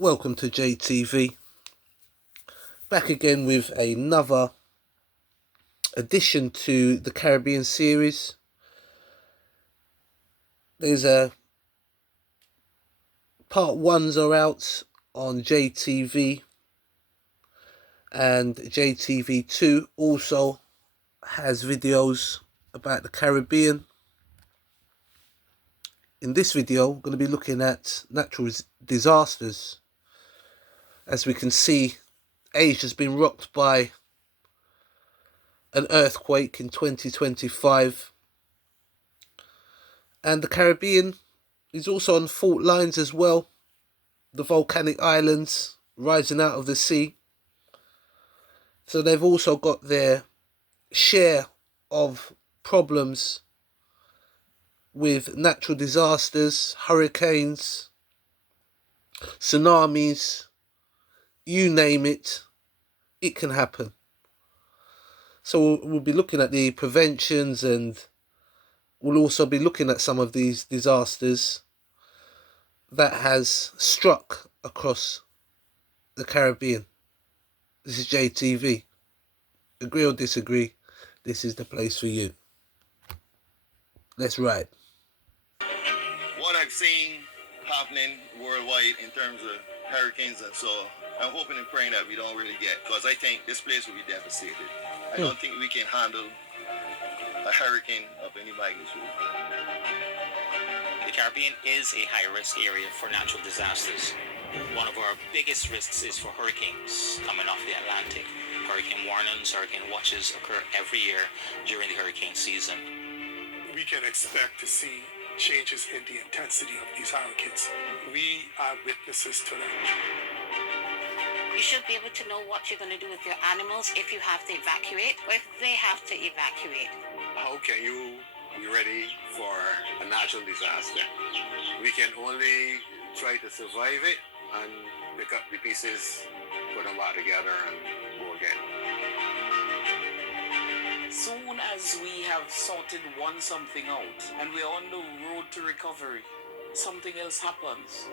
Welcome to JTV. Back again with another addition to the Caribbean series. There's part ones are out on JTV, and JTV2 also has videos about the Caribbean. In this video, I'm going to be looking at natural disasters. As we can see, Asia's been rocked by an earthquake in 2025, and the Caribbean is also on fault lines as well. The volcanic islands rising out of the sea, so they've also got their share of problems with natural disasters, hurricanes, tsunamis, you name it, it can happen. So we'll be looking at the preventions, and we'll also be looking at some of these disasters that has struck across the Caribbean. This is JTV. Agree or disagree, this is the place for you. Let's ride. What I've seen happening worldwide in terms of hurricanes and so, I'm hoping and praying that we don't really get, because I think this place will be devastated. I don't think we can handle a hurricane of any magnitude. The Caribbean is a high-risk area for natural disasters. One of our biggest risks is for hurricanes coming off the Atlantic. Hurricane warnings, hurricane watches occur every year during the hurricane season. We can expect to see changes in the intensity of these hurricanes. We are witnesses to that. You should be able to know what you're going to do with your animals if you have to evacuate or if they have to evacuate. How can you be ready for a natural disaster? We can only try to survive it and pick up the pieces, put them back together, and go again. Soon as we have sorted something out and we're on the road to recovery, something else happens.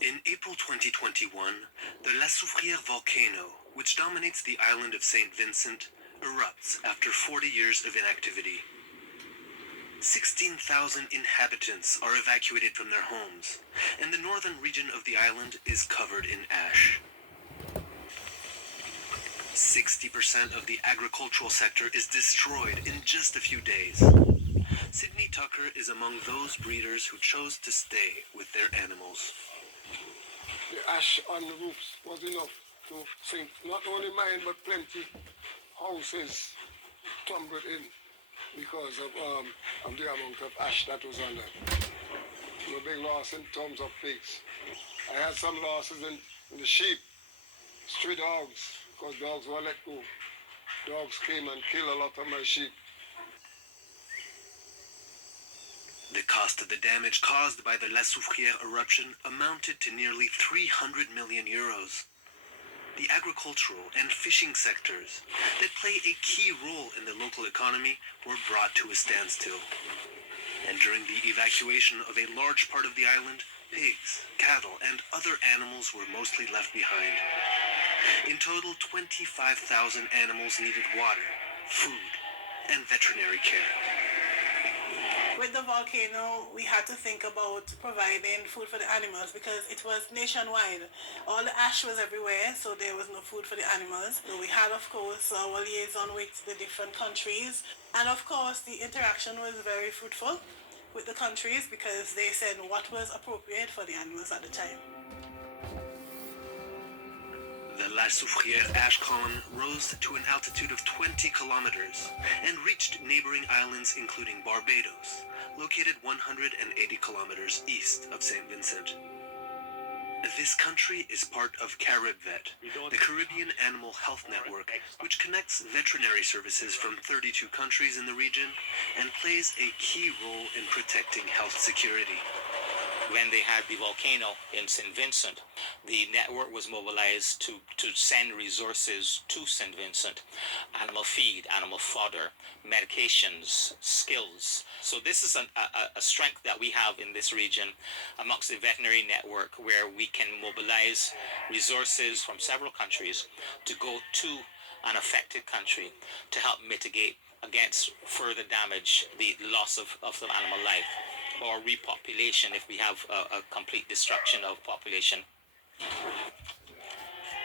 In April 2021, the La Soufrière volcano, which dominates the island of St. Vincent, erupts after 40 years of inactivity. 16,000 inhabitants are evacuated from their homes, and the northern region of the island is covered in ash. 60% of the agricultural sector is destroyed in just a few days. Sydney Tucker is among those breeders who chose to stay with their animals. The ash on the roofs was enough to sink not only mine but plenty houses tumbled in because of the amount of ash that was on them. A big loss in terms of pigs. I had some losses in the sheep, stray dogs, because dogs were let go. Dogs came and killed a lot of my sheep. The cost of the damage caused by the La Soufrière eruption amounted to nearly 300 million euros. The agricultural and fishing sectors that play a key role in the local economy were brought to a standstill. And during the evacuation of a large part of the island, pigs, cattle, and other animals were mostly left behind. In total, 25,000 animals needed water, food, and veterinary care. With the volcano, we had to think about providing food for the animals because it was nationwide. All the ash was everywhere, so there was no food for the animals. So we had, of course, our liaison with the different countries. And of course, the interaction was very fruitful with the countries because they said what was appropriate for the animals at the time. The La Soufrière ash column rose to an altitude of 20 kilometers and reached neighboring islands including Barbados, located 180 kilometers east of St. Vincent. This country is part of CaribVet, the Caribbean Animal Health Network, which connects veterinary services from 32 countries in the region and plays a key role in protecting health security. When they had the volcano in St. Vincent, the network was mobilized to send resources to St. Vincent, animal feed, animal fodder, medications, skills. So this is a strength that we have in this region amongst the veterinary network, where we can mobilize resources from several countries to go to an affected country to help mitigate against further damage, the loss of the animal life, or repopulation if we have a complete destruction of population.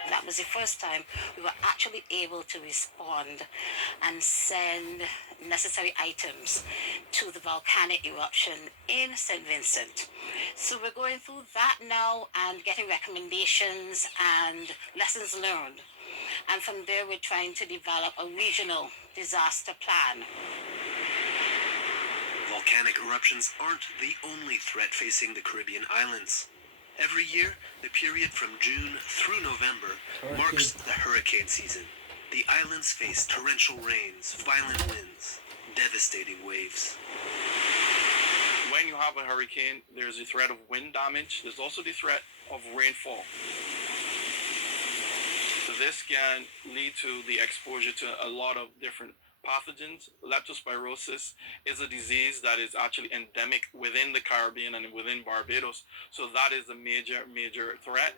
That was the first time we were actually able to respond and send necessary items to the volcanic eruption in St. Vincent. So we're going through that now and getting recommendations and lessons learned. And from there, we're trying to develop a regional disaster plan. Volcanic eruptions aren't the only threat facing the Caribbean islands. Every year, the period from June through November marks the hurricane season. The islands face torrential rains, violent winds, devastating waves. When you have a hurricane, there's the threat of wind damage. There's also the threat of rainfall. So this can lead to the exposure to a lot of different pathogens. Leptospirosis is a disease that is actually endemic within the Caribbean and within Barbados. So that is a major threat.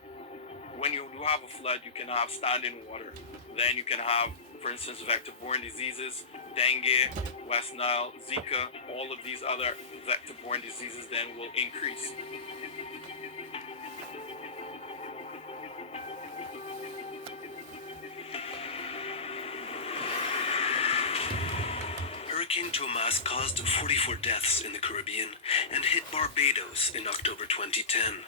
When you do have a flood, you can have standing water. Then you can have, for instance, vector-borne diseases, dengue, West Nile, Zika, all of these other vector-borne diseases then will increase. Hurricane Tomas caused 44 deaths in the Caribbean and hit Barbados in October 2010.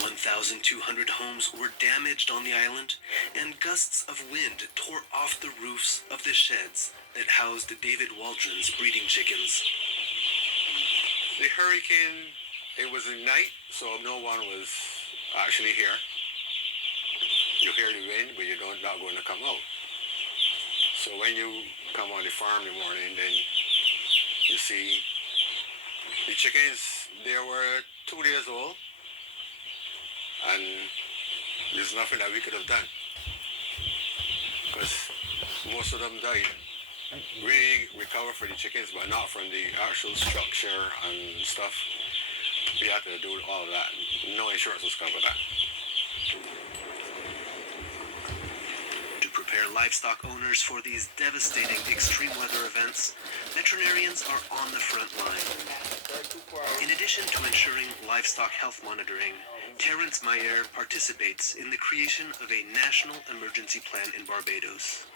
1,200 homes were damaged on the island, and gusts of wind tore off the roofs of the sheds that housed David Waldron's breeding chickens. The hurricane, it was at night, so no one was actually here. You hear the wind, but you're not going to come out. So when you come on the farm in the morning, then you see the chickens, they were 2 days old, and there's nothing that we could have done, because most of them died. We recovered for the chickens, but not from the actual structure and stuff. We had to do all of that. No insurance was covered that. To prepare livestock owners for these devastating extreme weather events, veterinarians are on the front line. In addition to ensuring livestock health monitoring, Terence Mayer participates in the creation of a national emergency plan in Barbados.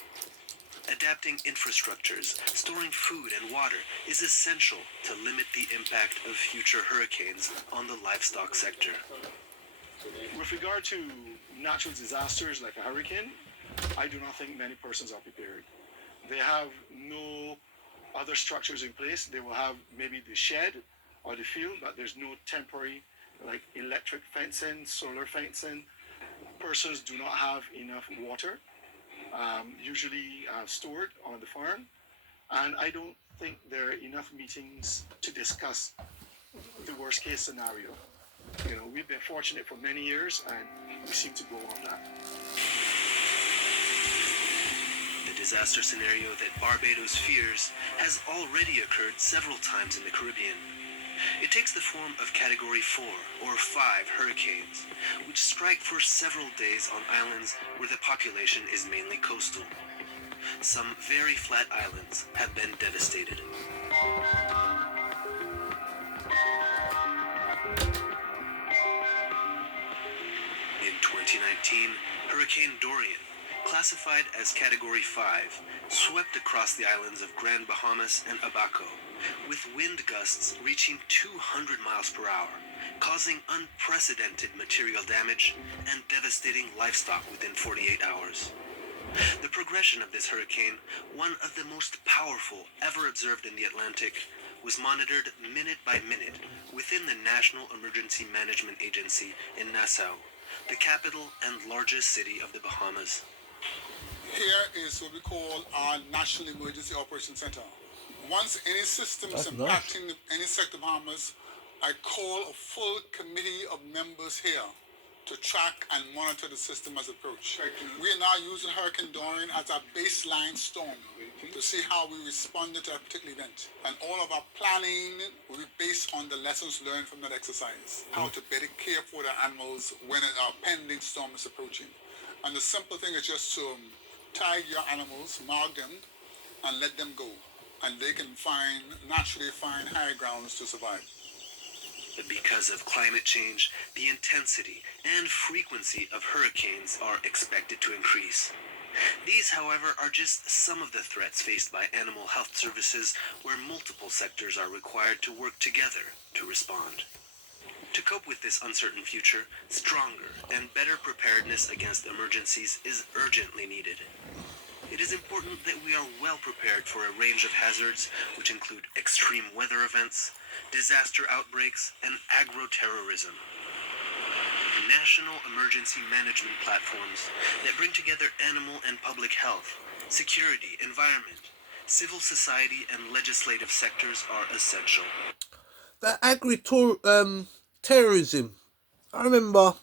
Adapting infrastructures, storing food and water is essential to limit the impact of future hurricanes on the livestock sector. With regard to natural disasters like a hurricane, I do not think many persons are prepared. They have no other structures in place. They will have maybe the shed or the field, but there's no temporary like electric fencing, solar fencing. Persons do not have enough water, usually stored on the farm. And I don't think there are enough meetings to discuss the worst case scenario. You know, we've been fortunate for many years and we seem to go on that. The disaster scenario that Barbados fears has already occurred several times in the Caribbean. It takes the form of Category 4 or 5 hurricanes, which strike for several days on islands where the population is mainly coastal. Some very flat islands have been devastated. In 2019, Hurricane Dorian, classified as Category 5, swept across the islands of Grand Bahamas and Abaco, with wind gusts reaching 200 miles per hour, causing unprecedented material damage and devastating livestock within 48 hours. The progression of this hurricane, one of the most powerful ever observed in the Atlantic, was monitored minute by minute within the National Emergency Management Agency in Nassau, the capital and largest city of the Bahamas. Here is what we call our National Emergency Operations Center. Once any systems impacting any sector of Bahamas, I call a full committee of members here to track and monitor the system as approach. We are now using Hurricane Dorian as our baseline storm to see how we responded to a particular event. And all of our planning will be based on the lessons learned from that exercise. How to better care for the animals when our pending storm is approaching. And the simple thing is just to tag your animals, mark them, and let them go. And they can naturally find higher grounds to survive. Because of climate change, the intensity and frequency of hurricanes are expected to increase. These, however, are just some of the threats faced by animal health services where multiple sectors are required to work together to respond. To cope with this uncertain future, stronger and better preparedness against emergencies is urgently needed. It is important that we are well prepared for a range of hazards, which include extreme weather events, disaster outbreaks, and agro-terrorism. National emergency management platforms that bring together animal and public health, security, environment, civil society, and legislative sectors are essential. That agri-terrorism, I remember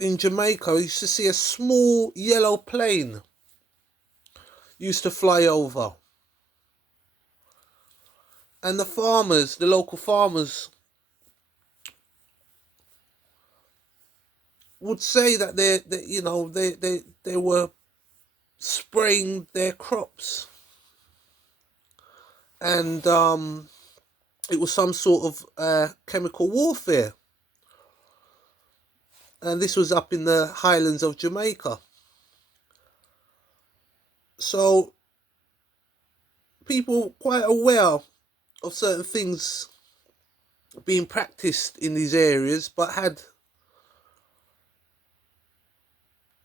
in Jamaica, I used to see a small yellow plane used to fly over. And the farmers, the local farmers, would say that they were spraying their crops. And it was some sort of chemical warfare. And this was up in the highlands of Jamaica. So people quite aware of certain things being practiced in these areas, but had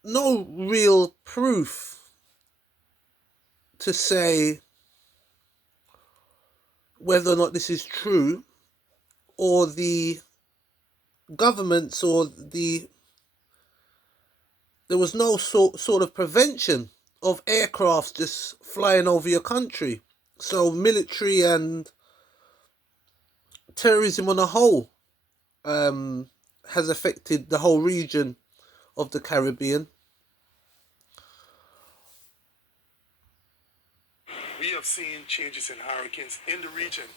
no real proof to say whether or not this is true, or the governments there was no sort of prevention of aircrafts just flying over your country. So military and terrorism on a whole has affected the whole region of the Caribbean. We have seen changes in hurricanes in the region.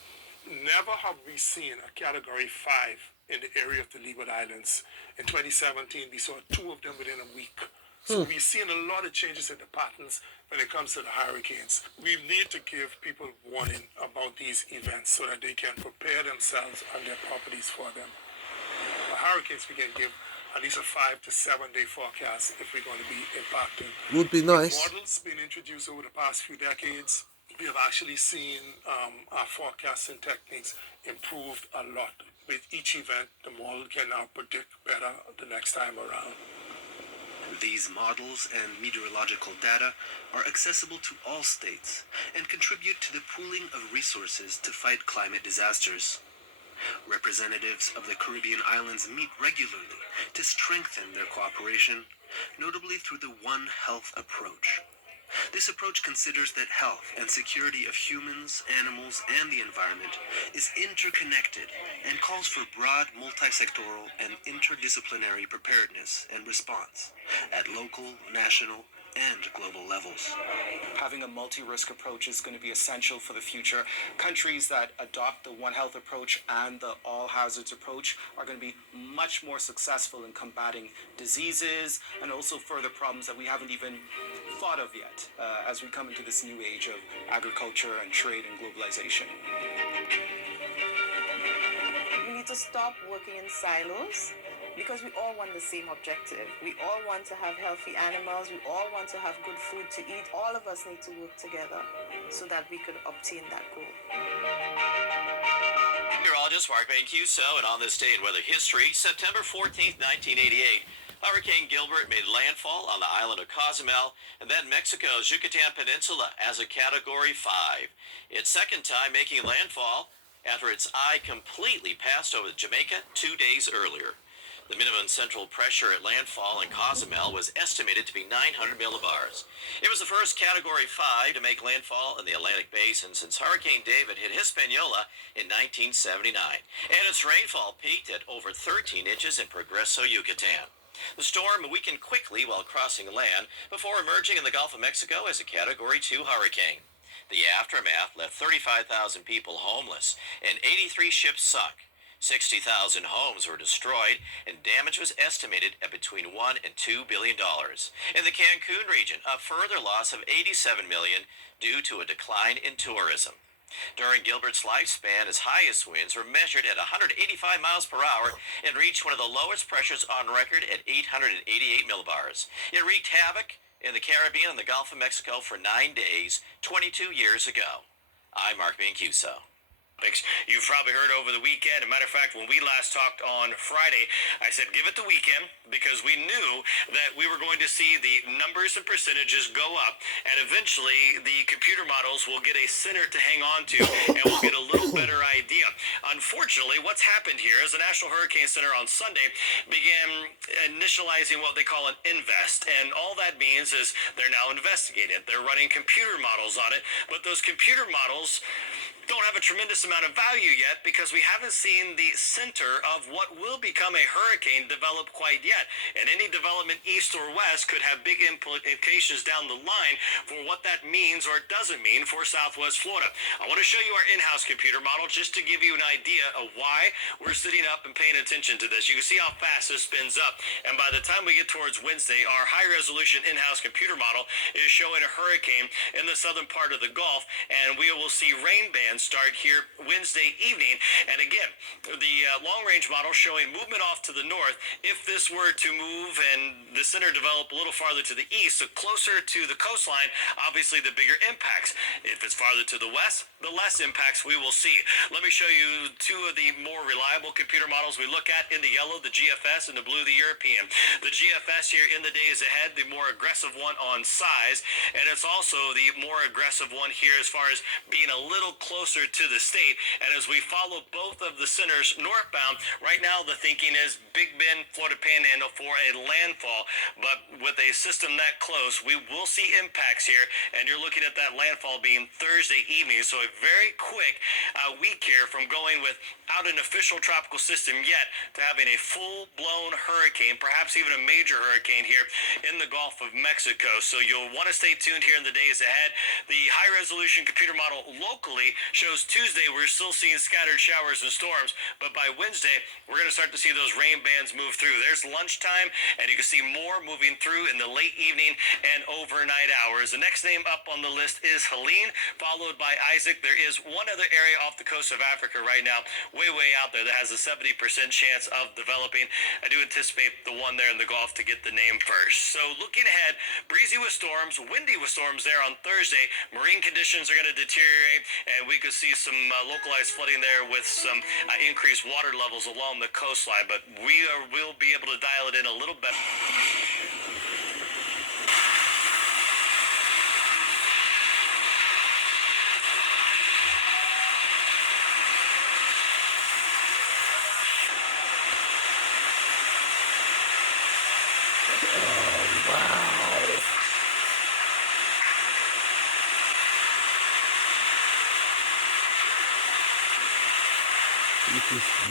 Never have we seen a Category 5 in the area of the Leeward Islands. In 2017, we saw 2 of them within a week. So we've seen a lot of changes in the patterns when it comes to the hurricanes. We need to give people warning about these events so that they can prepare themselves and their properties for them. For hurricanes, we can give at least a 5 to 7 day forecast if we're going to be impacted. Would be nice. With models being introduced over the past few decades, we have actually seen our forecasting techniques improved a lot. With each event, the model can now predict better the next time around. These models and meteorological data are accessible to all states and contribute to the pooling of resources to fight climate disasters. Representatives of the Caribbean islands meet regularly to strengthen their cooperation, notably through the One Health approach. This approach considers that health and security of humans, animals, and the environment is interconnected and calls for broad multi-sectoral and interdisciplinary preparedness and response at local, national, and global levels. Having a multi-risk approach is going to be essential for the future. Countries that adopt the One Health approach and the All Hazards approach are going to be much more successful in combating diseases and also further problems that we haven't even thought of yet as we come into this new age of agriculture and trade and globalization. We need to stop working in silos, because we all want the same objective. We all want to have healthy animals. We all want to have good food to eat. All of us need to work together so that we could obtain that goal. Meteorologist Mark Van Cuso, and on this day in weather history, September 14th, 1988, Hurricane Gilbert made landfall on the island of Cozumel and then Mexico's Yucatan Peninsula as a Category 5. Its second time making landfall after its eye completely passed over Jamaica 2 days earlier. The minimum central pressure at landfall in Cozumel was estimated to be 900 millibars. It was the first Category 5 to make landfall in the Atlantic Basin since Hurricane David hit Hispaniola in 1979, and its rainfall peaked at over 13 inches in Progreso, Yucatan. The storm weakened quickly while crossing land before emerging in the Gulf of Mexico as a Category 2 hurricane. The aftermath left 35,000 people homeless and 83 ships sunk. 60,000 homes were destroyed, and damage was estimated at between $1 and $2 billion. In the Cancun region, a further loss of $87 million due to a decline in tourism. During Gilbert's lifespan, its highest winds were measured at 185 miles per hour and reached one of the lowest pressures on record at 888 millibars. It wreaked havoc in the Caribbean and the Gulf of Mexico for 9 days, 22 years ago. I'm Mark Mancuso. You've probably heard over the weekend. As a matter of fact, when we last talked on Friday, I said give it the weekend because we knew that we were going to see the numbers and percentages go up, and eventually the computer models will get a center to hang on to, and we'll get a little better idea. Unfortunately, what's happened here is the National Hurricane Center on Sunday began initializing what they call an invest, and all that means is they're now investigating it. They're running computer models on it, but those computer models don't have a tremendous amount of value yet because we haven't seen the center of what will become a hurricane develop quite yet. And any development east or west could have big implications down the line for what that means or doesn't mean for Southwest Florida. I want to show you our in-house computer model just to give you an idea of why we're sitting up and paying attention to this. You can see how fast this spins up. And by the time we get towards Wednesday, our high-resolution in-house computer model is showing a hurricane in the southern part of the Gulf, and we will see rain bands start here Wednesday evening. And again, the long-range model showing movement off to the north. If this were to move and the center develop a little farther to the east, so closer to the coastline, obviously the bigger impacts. If it's farther to the west, the less impacts we will see. Let me show you two of the more reliable computer models we look at. In the yellow, the GFS, and the blue, the European. The GFS here in the days ahead, the more aggressive one on size, and it's also the more aggressive one here as far as being a little closer to the state. And as we follow both of the centers northbound, right now the thinking is Big Bend, Florida Panhandle for a landfall. But with a system that close, we will see impacts here, and you're looking at that landfall being Thursday evening. So a very quick week here from going without an official tropical system yet to having a full-blown hurricane, perhaps even a major hurricane here in the Gulf of Mexico. So you'll want to stay tuned here in the days ahead. The high-resolution computer model locally shows Tuesday we're still seeing scattered showers and storms, but by Wednesday we're going to start to see those rain bands move through. There's lunchtime, and you can see more moving through in the late evening and overnight hours. The next name up on the list is Helene, followed by Isaac. There is one other area off the coast of Africa right now, way out there, that has a 70% chance of developing. I do anticipate the one there in the Gulf to get the name first. So looking ahead, breezy with storms, windy with storms there on Thursday. Marine conditions are going to deteriorate, and we could see some localized flooding there with some increased water levels along the coastline, but we'll be able to dial it in a little better.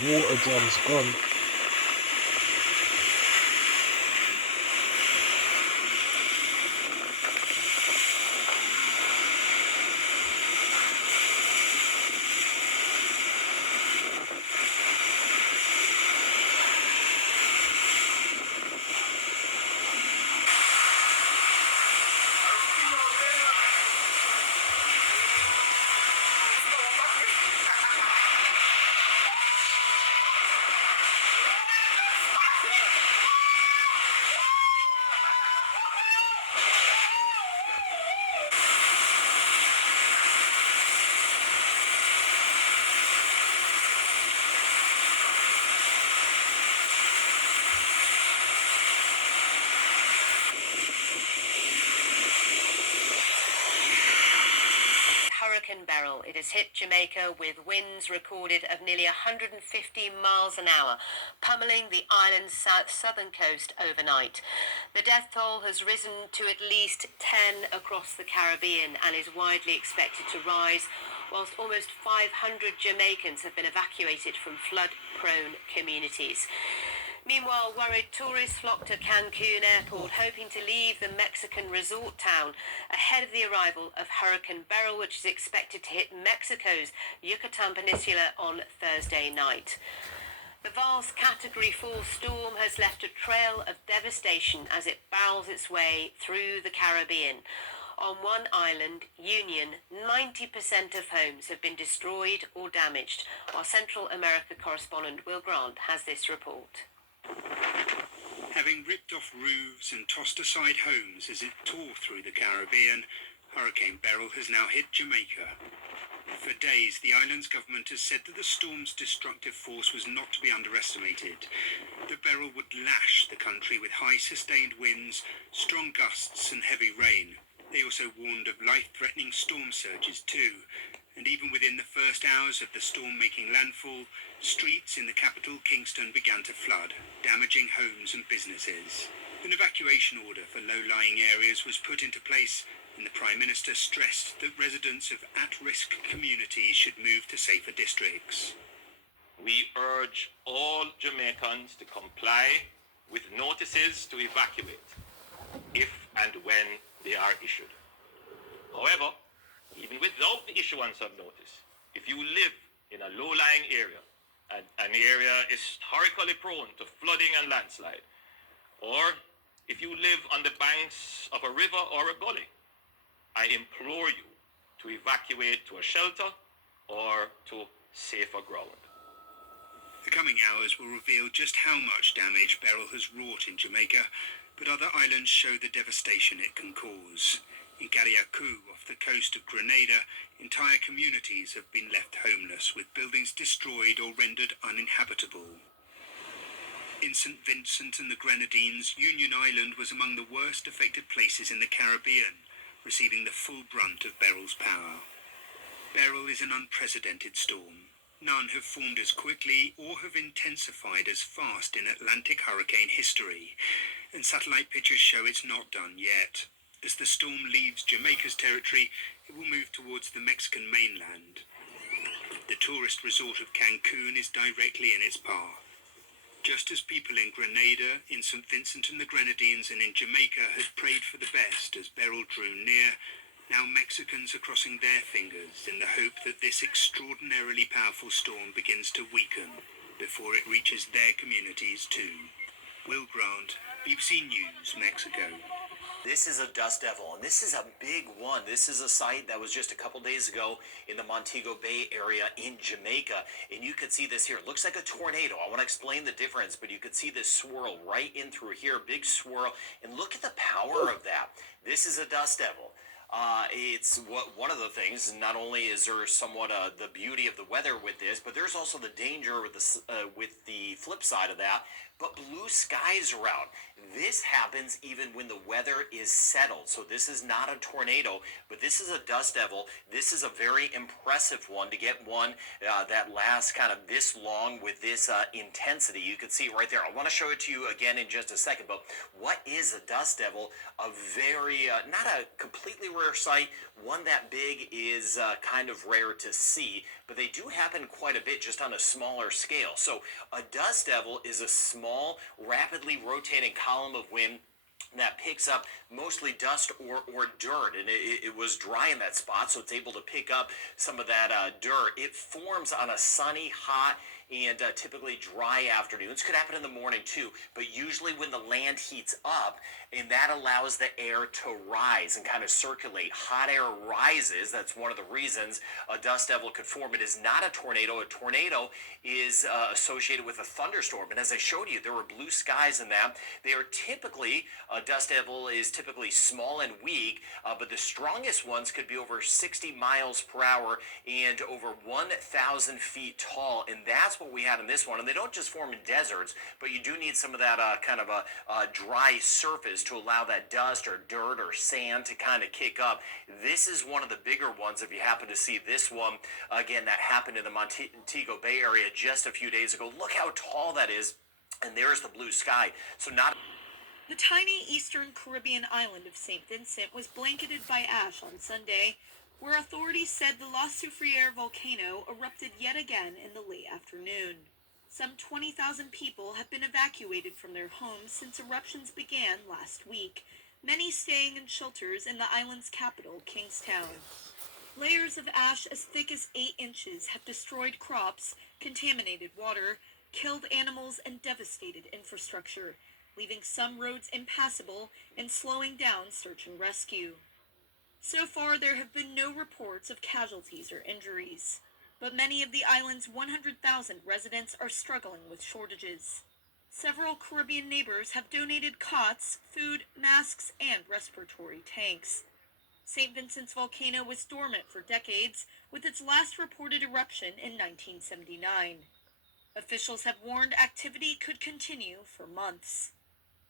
Water drum's gone. Hurricane Beryl. It has hit Jamaica with winds recorded of nearly 150 miles an hour, pummeling the island's southern coast overnight. The death toll has risen to at least 10 across the Caribbean and is widely expected to rise, whilst almost 500 Jamaicans have been evacuated from flood-prone communities. Meanwhile, worried tourists flocked to Cancun Airport, hoping to leave the Mexican resort town ahead of the arrival of Hurricane Beryl, which is expected to hit Mexico's Yucatan Peninsula on Thursday night. The vast Category 4 storm has left a trail of devastation as it barrels its way through the Caribbean. On one island, Union, 90% of homes have been destroyed or damaged. Our Central America correspondent Will Grant has this report. Having ripped off roofs and tossed aside homes as it tore through the Caribbean, Hurricane Beryl has now hit Jamaica. For days, the island's government has said that the storm's destructive force was not to be underestimated. The Beryl would lash the country with high sustained winds, strong gusts and heavy rain. They also warned of life-threatening storm surges too. And even within the first hours of the storm making landfall, streets in the capital, Kingston, began to flood, damaging homes and businesses. An evacuation order for low-lying areas was put into place, and the Prime Minister stressed that residents of at-risk communities should move to safer districts. We urge all Jamaicans to comply with notices to evacuate, if and when they are issued. However, even without the issuance of notice, if you live in a low-lying area, and an area is historically prone to flooding and landslide, or if you live on the banks of a river or a gully, I implore you to evacuate to a shelter or to safer ground. The coming hours will reveal just how much damage Beryl has wrought in Jamaica, but other islands show the devastation it can cause. In Carriacou, off the coast of Grenada, entire communities have been left homeless, with buildings destroyed or rendered uninhabitable. In St. Vincent and the Grenadines, Union Island was among the worst affected places in the Caribbean, receiving the full brunt of Beryl's power. Beryl is an unprecedented storm. None have formed as quickly or have intensified as fast in Atlantic hurricane history, and satellite pictures show it's not done yet. As the storm leaves Jamaica's territory, it will move towards the Mexican mainland. The tourist resort of Cancun is directly in its path. Just as people in Grenada, in St. Vincent and the Grenadines and in Jamaica had prayed for the best as Beryl drew near, now Mexicans are crossing their fingers in the hope that this extraordinarily powerful storm begins to weaken before it reaches their communities too. Will Grant, BBC News, Mexico. This is a dust devil, and this is a big one. This is a site that was just a couple days ago in the Montego Bay area in Jamaica, and you could see this here. It looks like a tornado. I want to explain the difference, but you could see this swirl right in through here, big swirl, and look at the power of that. This is a dust devil. It's one of the things. Not only is there somewhat the beauty of the weather with this, but there's also the danger with the flip side of that. But blue skies around. This happens even when the weather is settled. So this is not a tornado, but this is a dust devil. This is a very impressive one to get one that lasts kind of this long with this intensity. You can see right there. I want to show it to you again in just a second, but what is a dust devil? A very, not a completely rare sight. One that big is kind of rare to see, but they do happen quite a bit just on a smaller scale. So a dust devil is a small, rapidly rotating column of wind that picks up mostly dust or dirt, and it was dry in that spot, so it's able to pick up some of that dirt. It forms on a sunny, hot, and typically dry afternoons. Could happen in the morning too, but usually when the land heats up, and that allows the air to rise and kind of circulate. Hot air rises. That's one of the reasons a dust devil could form. It is not a tornado. A tornado is associated with a thunderstorm, and as I showed you, there were blue skies in that. They are typically, a dust devil is typically small and weak, but the strongest ones could be over 60 miles per hour and over 1,000 feet tall, and that's what we had in this one. And they don't just form in deserts, but you do need some of that kind of a dry surface to allow that dust or dirt or sand to kind of kick up. This is one of the bigger ones. If you happen to see this one, again, that happened in the Montego Bay area just a few days ago. Look how tall that is. And there's the blue sky. So not... The tiny eastern Caribbean island of St. Vincent was blanketed by ash on Sunday, where authorities said the La Soufriere volcano erupted yet again in the late afternoon. Some 20,000 people have been evacuated from their homes since eruptions began last week, many staying in shelters in the island's capital, Kingstown. Layers of ash as thick as 8 inches have destroyed crops, contaminated water, killed animals, and devastated infrastructure, leaving some roads impassable and slowing down search and rescue. So far, there have been no reports of casualties or injuries, but many of the island's 100,000 residents are struggling with shortages. Several Caribbean neighbors have donated cots, food, masks, and respiratory tanks. St. Vincent's volcano was dormant for decades, with its last reported eruption in 1979. Officials have warned activity could continue for months.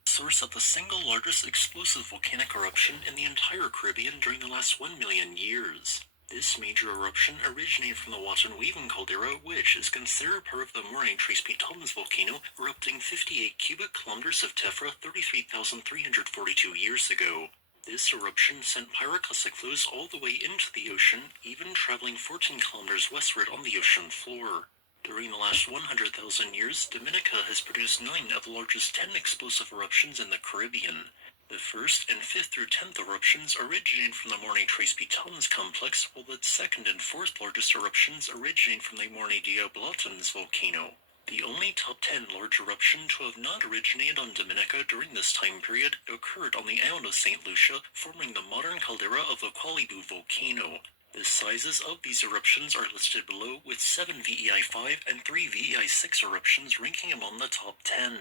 Source of the single largest explosive volcanic eruption in the entire Caribbean during the last 1 million years. This major eruption originated from the Watton-Weaving caldera, which is considered part of the Moraine Tres Pitons volcano, erupting 58 cubic kilometers of tephra 33,342 years ago. This eruption sent pyroclastic flows all the way into the ocean, even traveling 14 kilometers westward on the ocean floor. During the last 100,000 years, Dominica has produced 9 of the largest 10 explosive eruptions in the Caribbean. The first and 5th through 10th eruptions originated from the Morne Tres Pitons complex, while the 2nd and 4th largest eruptions originated from the Morne Diablotins volcano. The only top 10 large eruption to have not originated on Dominica during this time period occurred on the island of St. Lucia, forming the modern caldera of the Qualibu volcano. The sizes of these eruptions are listed below, with 7 VEI5 and 3 VEI6 eruptions ranking among the top 10.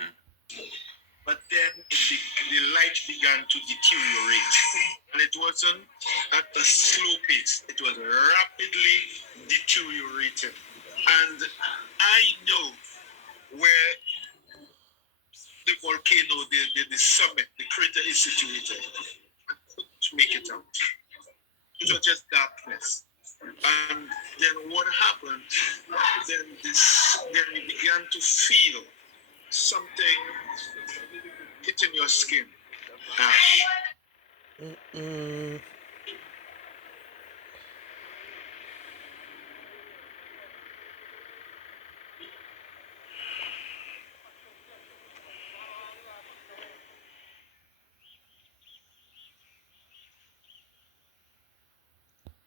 But then the light began to deteriorate, and it wasn't at a slow pace. It was rapidly deteriorating. And I know where the volcano, the summit, the crater is situated. I couldn't make it out. It was just darkness. And then what happened? Then we began to feel something hitting your skin. Ash.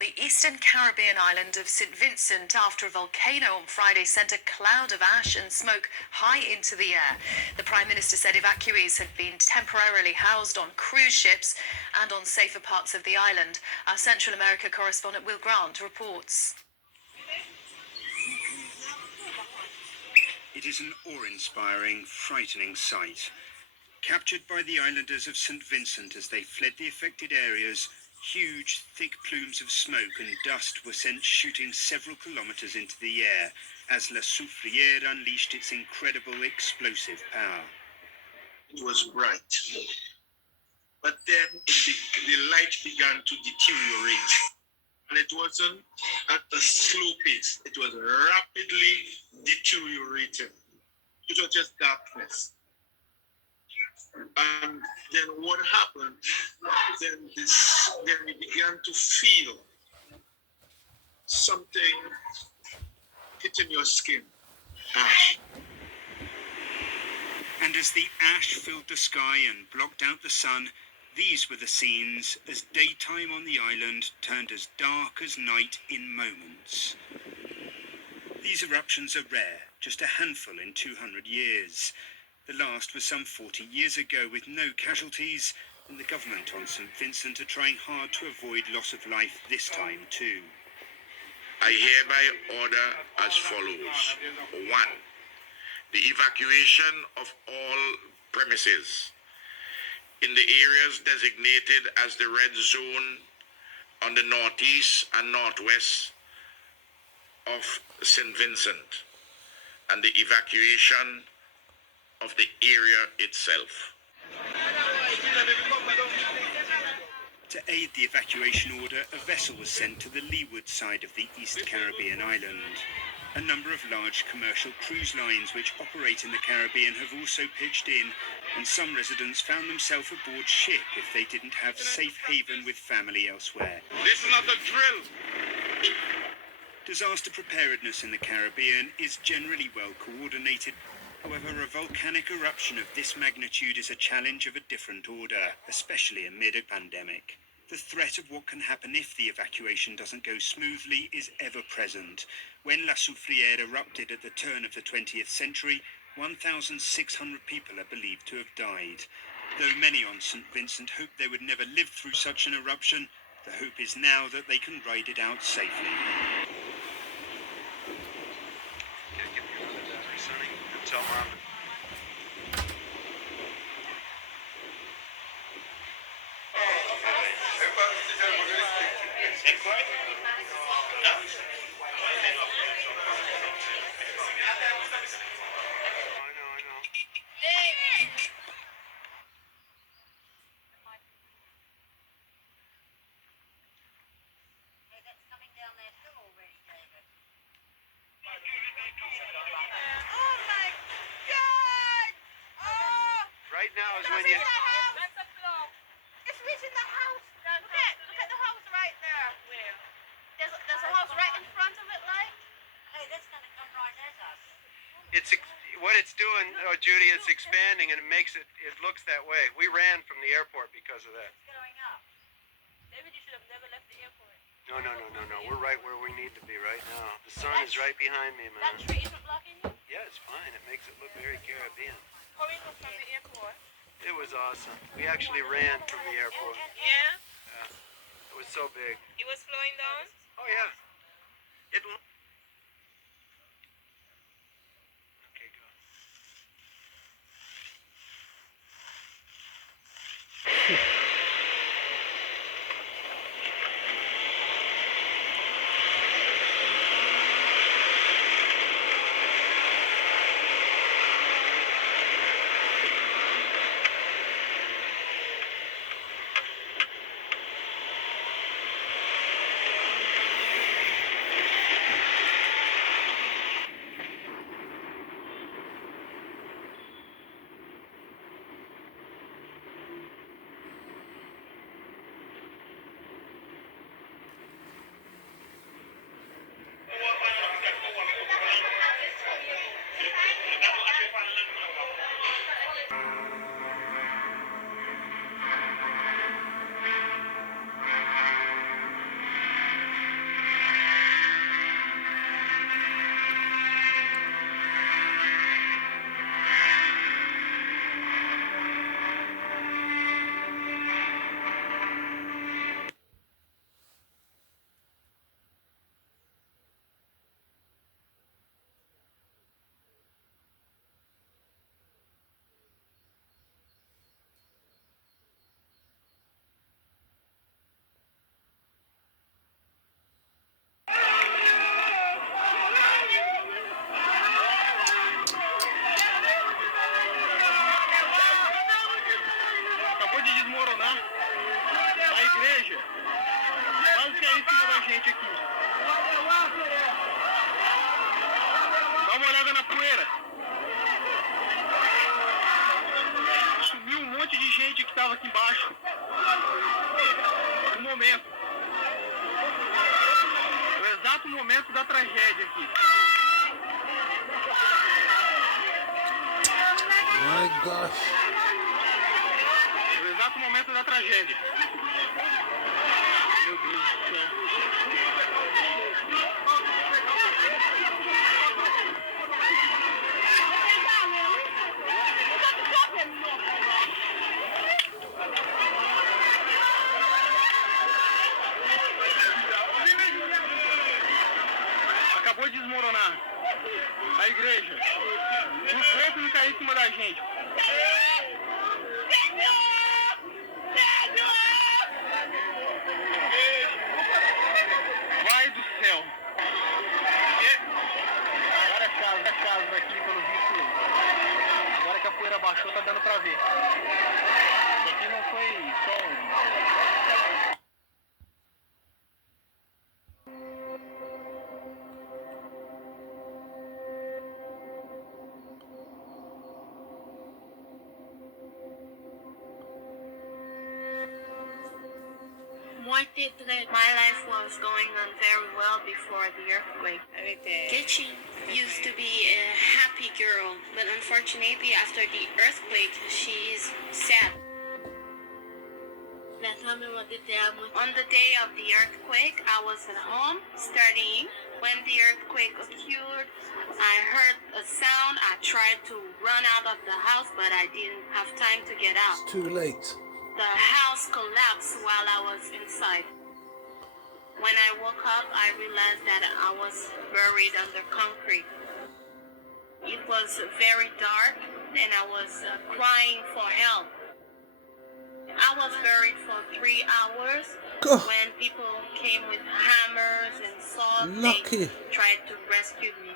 The eastern Caribbean island of St. Vincent, after a volcano on Friday, sent a cloud of ash and smoke high into the air. The Prime Minister said evacuees had been temporarily housed on cruise ships and on safer parts of the island. Our Central America correspondent Will Grant reports. It is an awe-inspiring, frightening sight. Captured by the islanders of St. Vincent as they fled the affected areas, huge, thick plumes of smoke and dust were sent shooting several kilometers into the air as La Soufriere unleashed its incredible explosive power. It was bright. But then the light began to deteriorate. And it wasn't at a slow pace. It was rapidly deteriorating. It was just darkness. And then what happened? Then we began to feel something hitting your skin. Ash. And as the ash filled the sky and blocked out the sun, these were the scenes as daytime on the island turned as dark as night in moments. These eruptions are rare, just a handful in 200 years. The last was some 40 years ago with no casualties, and the government on St. Vincent are trying hard to avoid loss of life this time too. I hereby order as follows. 1. The evacuation of all premises in the areas designated as the red zone on the northeast and northwest of St. Vincent. and the evacuation of the area itself. To aid the evacuation order, a vessel was sent to the leeward side of the East Caribbean island. A number of large commercial cruise lines which operate in the Caribbean have also pitched in, and some residents found themselves aboard ship if they didn't have safe haven with family elsewhere. This is not a drill. Disaster preparedness in the Caribbean is generally well coordinated. However, a volcanic eruption of this magnitude is a challenge of a different order, especially amid a pandemic. The threat of what can happen if the evacuation doesn't go smoothly is ever present. When La Soufrière erupted at the turn of the 20th century, 1,600 people are believed to have died. Though many on St. Vincent hoped they would never live through such an eruption, the hope is now that they can ride it out safely. Right now is when you... It's reaching the house. Look at the house right there. Where? There's a house right in front of it, like. Hey, that's gonna come right at us. What it's doing, Judy, it's expanding and it looks that way. We ran from the airport because of that. It's going up. David, you should have never left the airport. No. We're right where we need to be right now. The sun is right behind me, man. That tree isn't blocking you? Yeah, it's fine. It makes it look very Caribbean. Coming from the airport. It was awesome. We actually ran from the airport. Yeah? It was so big. It was flowing down? Oh, yeah. Okay, go. Acabou de desmoronar a igreja. Quase que é em cima da gente aqui. Dá uma olhada na poeira. Sumiu um monte de gente que estava aqui embaixo. No momento. No exato momento da tragédia aqui. My gosh. No exato momento da tragédia. Meu Deus do céu. Acabou de desmoronar a igreja. Por pouco não caiu em cima da gente. Vai do céu. Várias casas aqui. My life was going on very well before the earthquake. Kechi used to be a happy girl, but unfortunately after the earthquake, she is sad. On the day of the earthquake, I was at home studying. When the earthquake occurred, I heard a sound. I tried to run out of the house, but I didn't have time to get out. It's too late. The house collapsed while I was inside. When I woke up, I realized that I was buried under concrete. It was very dark, and I was crying for help. I was buried for 3 hours. When people came with hammers and saws, they tried to rescue me.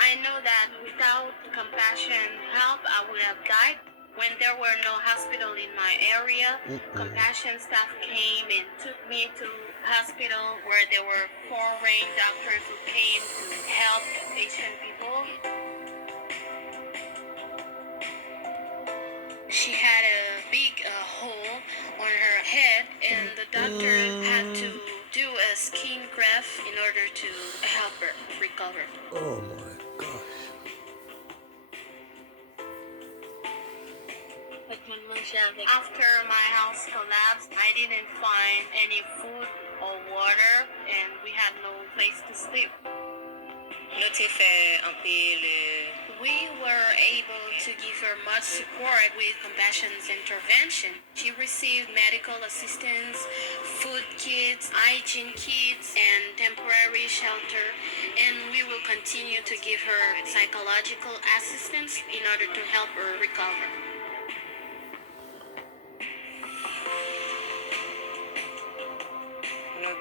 I know that without compassion help, I would have died. When there were no hospital in my area, compassion staff came and took me to hospital where there were foreign doctors who came to help Asian people. She had a big hole on her head, and the doctor had to do a skin graft in order to help her recover. Oh my gosh. After my house collapsed, I didn't find any food or water, and we had no place to sleep. We were able to give her much support with Compassion's intervention. She received medical assistance, food kits, hygiene kits, and temporary shelter, and we will continue to give her psychological assistance in order to help her recover.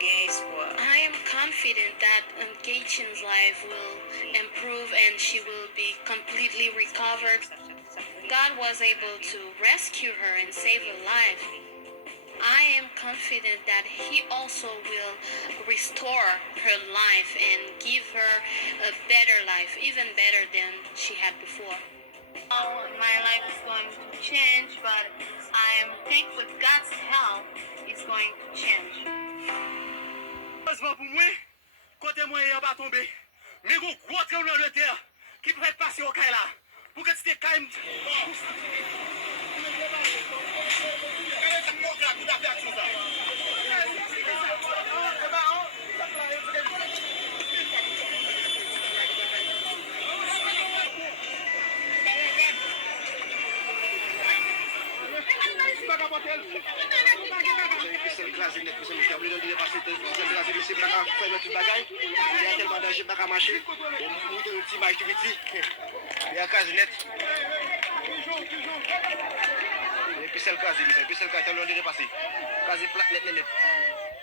I am confident that Keichin's life will improve and she will be completely recovered. God was able to rescue her and save her life. I am confident that He also will restore her life and give her a better life, even better than she had before. My life is going to change, but I think with God's help, it's going to change. Heureusement pour moi, côté moi il va tomber. Mais gros tremblement de terre qui peut passer au Kaila. Pour que tu te calmes.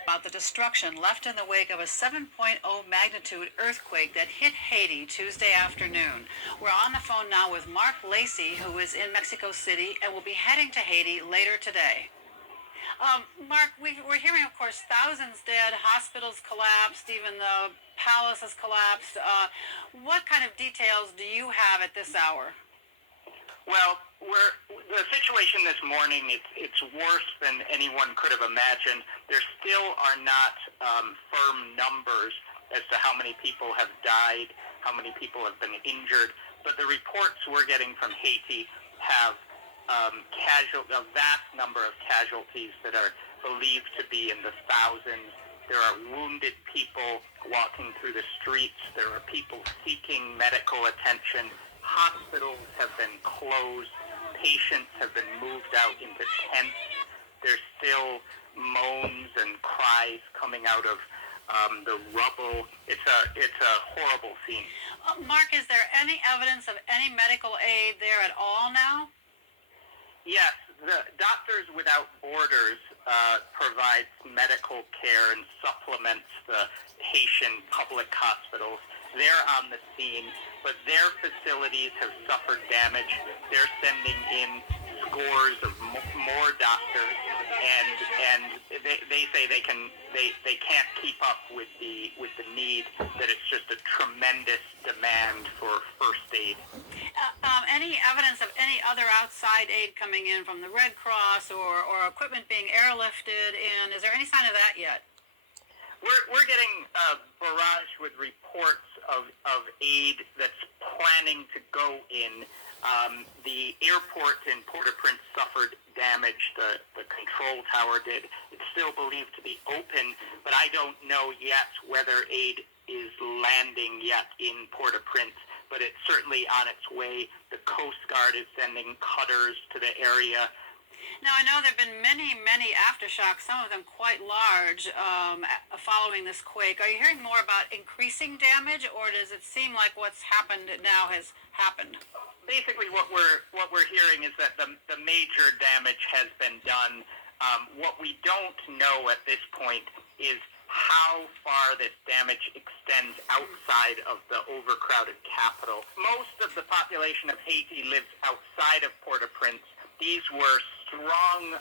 About the destruction left in the wake of a 7.0 magnitude earthquake that hit Haiti Tuesday afternoon. We're on the phone now with Mark Lacey, who is in Mexico City and will be heading to Haiti later today. Mark, we're hearing, of course, thousands dead, hospitals collapsed, even the palace has collapsed. What kind of details do you have at this hour? Well, the situation this morning, it's worse than anyone could have imagined. There still are not firm numbers as to how many people have died, how many people have been injured, but the reports we're getting from Haiti have a vast number of casualties that are believed to be in the thousands. There are wounded people walking through the streets. There are people seeking medical attention. Hospitals have been closed. Patients have been moved out into tents. There's still moans and cries coming out of the rubble. It's a horrible scene. Mark, is there any evidence of any medical aid there at all now? Yes, the Doctors Without Borders provides medical care and supplements the Haitian public hospitals. They're on the scene, but their facilities have suffered damage. They're sending in scores of more doctors, and they say they can't keep up with the need. That it's just a tremendous demand for first aid. Any evidence of any other outside aid coming in from the Red Cross or equipment being airlifted in? Is there any sign of that yet? We're getting barraged with reports of aid that's planning to go in. The airport in Port-au-Prince suffered damage. The control tower did. It's still believed to be open, but I don't know yet whether aid is landing yet in Port-au-Prince. But it's certainly on its way. The Coast Guard is sending cutters to the area. Now, I know there have been many, many aftershocks, some of them quite large, following this quake. Are you hearing more about increasing damage, or does it seem like what's happened now has happened? Basically, what we're hearing is that the major damage has been done. What we don't know at this point is how far this damage extends outside of the overcrowded capital. Most of the population of Haiti lives outside of Port-au-Prince. These were strong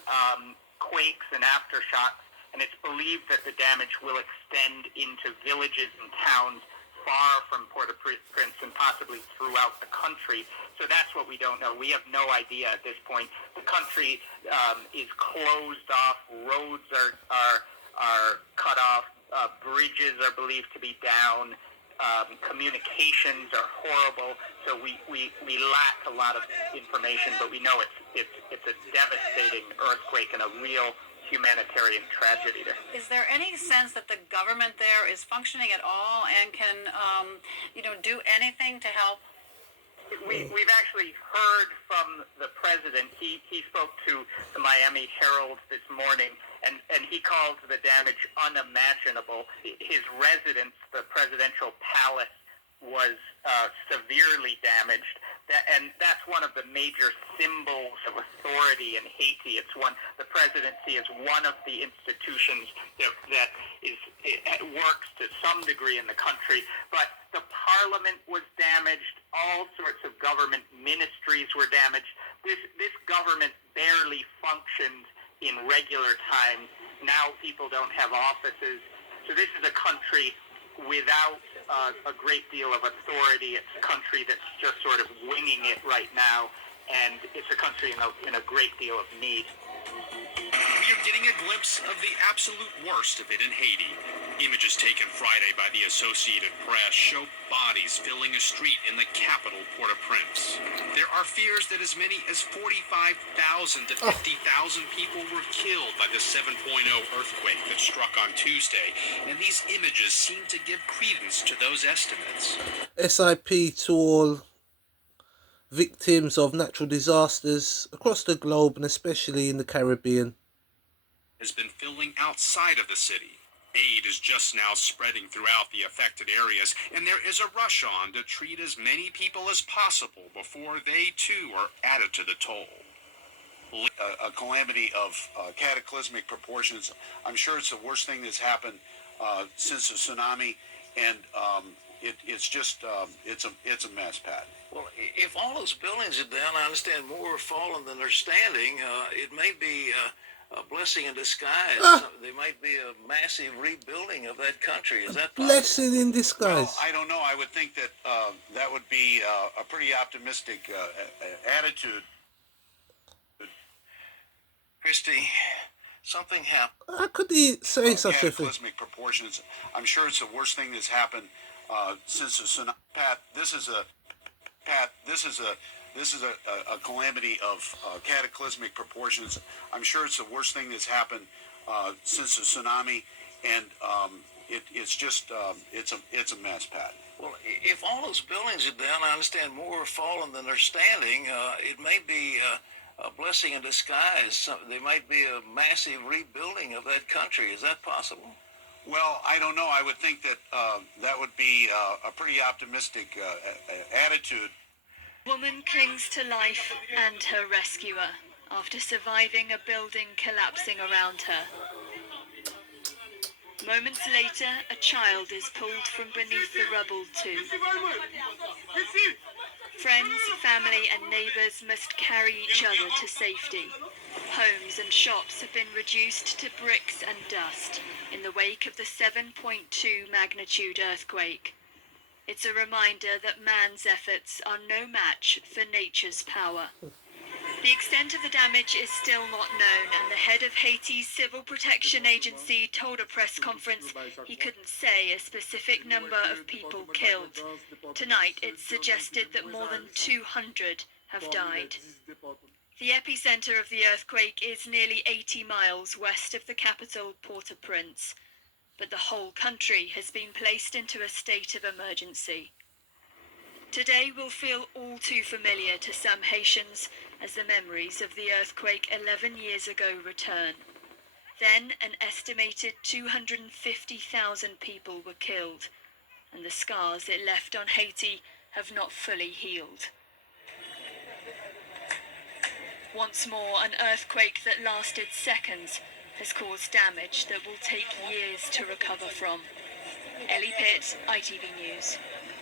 quakes and aftershocks, and it's believed that the damage will extend into villages and towns far from Port-au-Prince and possibly throughout the country. So that's what we don't know. We have no idea at this point. The country is closed off. Roads are cut off. Bridges are believed to be down. Communications are horrible. So we lack a lot of information, but we know it's a devastating earthquake and a real humanitarian tragedy there. Is there any sense that the government there is functioning at all and can, do anything to help? We've actually heard from the president. He spoke to the Miami Herald this morning, and he called the damage unimaginable. His residence, the presidential palace, was severely damaged, and that's one of the major symbols of authority in Haiti. The presidency is one of the institutions that works to some degree in the country, but the parliament was damaged. All sorts of government ministries were damaged. This government barely functioned in regular times. Now people don't have offices. So this is a country without a great deal of authority. It's a country that's just sort of winging it right now, and it's a country in a great deal of need. We are getting a glimpse of the absolute worst of it in Haiti. Images taken Friday by the Associated Press show bodies filling a street in the capital, Port-au-Prince. There are fears that as many as 45,000 to 50,000 people were killed by the 7.0 earthquake that struck on Tuesday, and these images seem to give credence to those estimates. SIP to all victims of natural disasters across the globe, and especially in the Caribbean. Has been filling outside of the city. Aid is just now spreading throughout the affected areas, and there is a rush on to treat as many people as possible before they too are added to the toll. A calamity of cataclysmic proportions. I'm sure it's the worst thing that's happened since the tsunami, and it's a mess, Pat. Well, if all those buildings are down, I understand more are falling than they're standing. It may be a blessing in disguise. There might be a massive rebuilding of that country. Is that possible? Blessing in disguise. Well, I don't know. I would think that that would be a pretty optimistic attitude. Christy, something happened. How could he say such a thing? Cataclysmic proportions. I'm sure it's the worst thing that's happened since the tsunami. Pat, this is a calamity of cataclysmic proportions. I'm sure it's the worst thing that's happened since the tsunami, and it's a mess, Pat. Well, if all those buildings are down, I understand more are falling than they're standing. It may be a blessing in disguise. There might be a massive rebuilding of that country. Is that possible? Well, I don't know. I would think that that would be a pretty optimistic attitude. Woman clings to life and her rescuer after surviving a building collapsing around her. Moments later, a child is pulled from beneath the rubble too. Friends, family and neighbours must carry each other to safety. Homes and shops have been reduced to bricks and dust in the wake of the 7.2 magnitude earthquake. It's a reminder that man's efforts are no match for nature's power. The extent of the damage is still not known, and the head of Haiti's Civil Protection Agency told a press conference he couldn't say a specific number of people killed. Tonight, it's suggested that more than 200 have died. The epicenter of the earthquake is nearly 80 miles west of the capital, Port-au-Prince, but the whole country has been placed into a state of emergency. Today will feel all too familiar to some Haitians as the memories of the earthquake 11 years ago return. Then an estimated 250,000 people were killed, and the scars it left on Haiti have not fully healed. Once more, an earthquake that lasted seconds has caused damage that will take years to recover from. Ellie Pitt, ITV News.